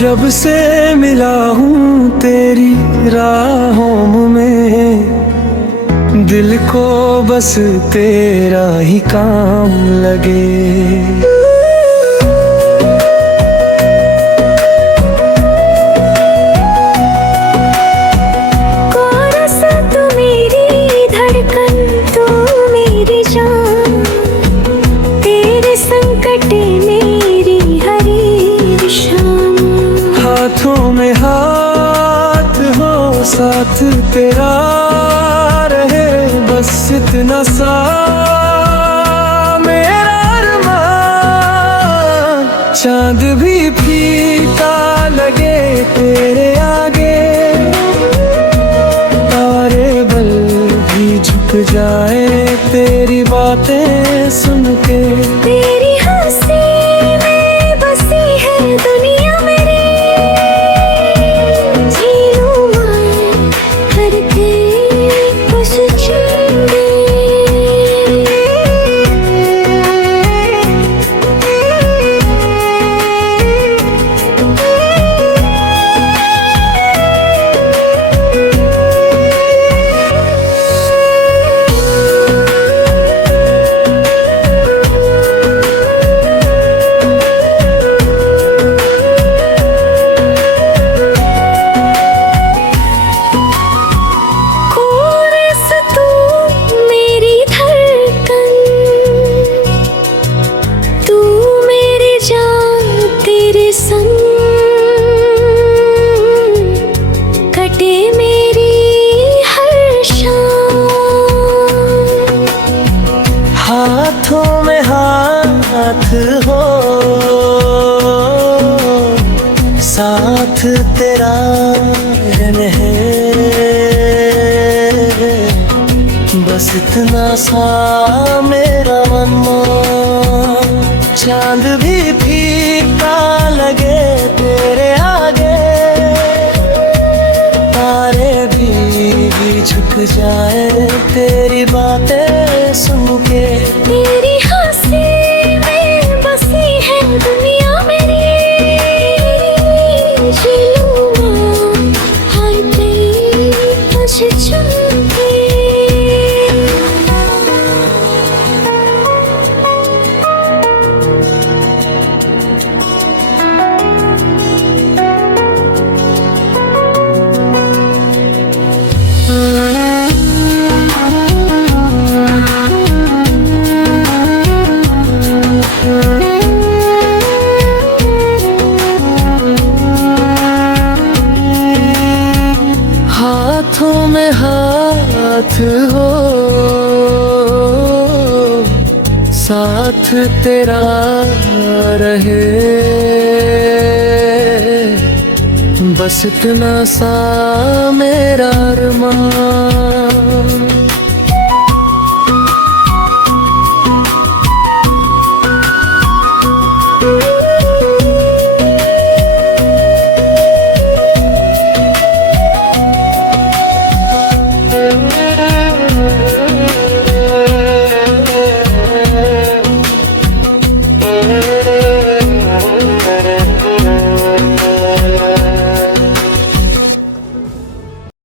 जब से मिला हूँ तेरी राहों में, दिल को बस तेरा ही काम लगे। हाथों में हाथ हो साथ तेरा रहे, बस इतना सा मेरा अरमान। चांद भी फीका लगे तेरे आगे, तारे बल भी झुक जाए तेरी बातें सुन के। तेरी हंसी में बसी है दुनिया मेरी, कटे मेरी हर शाम। हाथों में हाथ हो साथ तेरा रहे, बस इतना सा मेरा अरमान। चांद भी फीका लगे तेरे आगे, तारे भी झुक जाए तेरी बातें सुन के। तेरी हंसी में बसी है दुनिया मेरी, जी लूं हाय तेरी तुझे चुन के। हाथों में हाथ हो साथ तेरा रहे, बस इतना सा मेरा अरमान।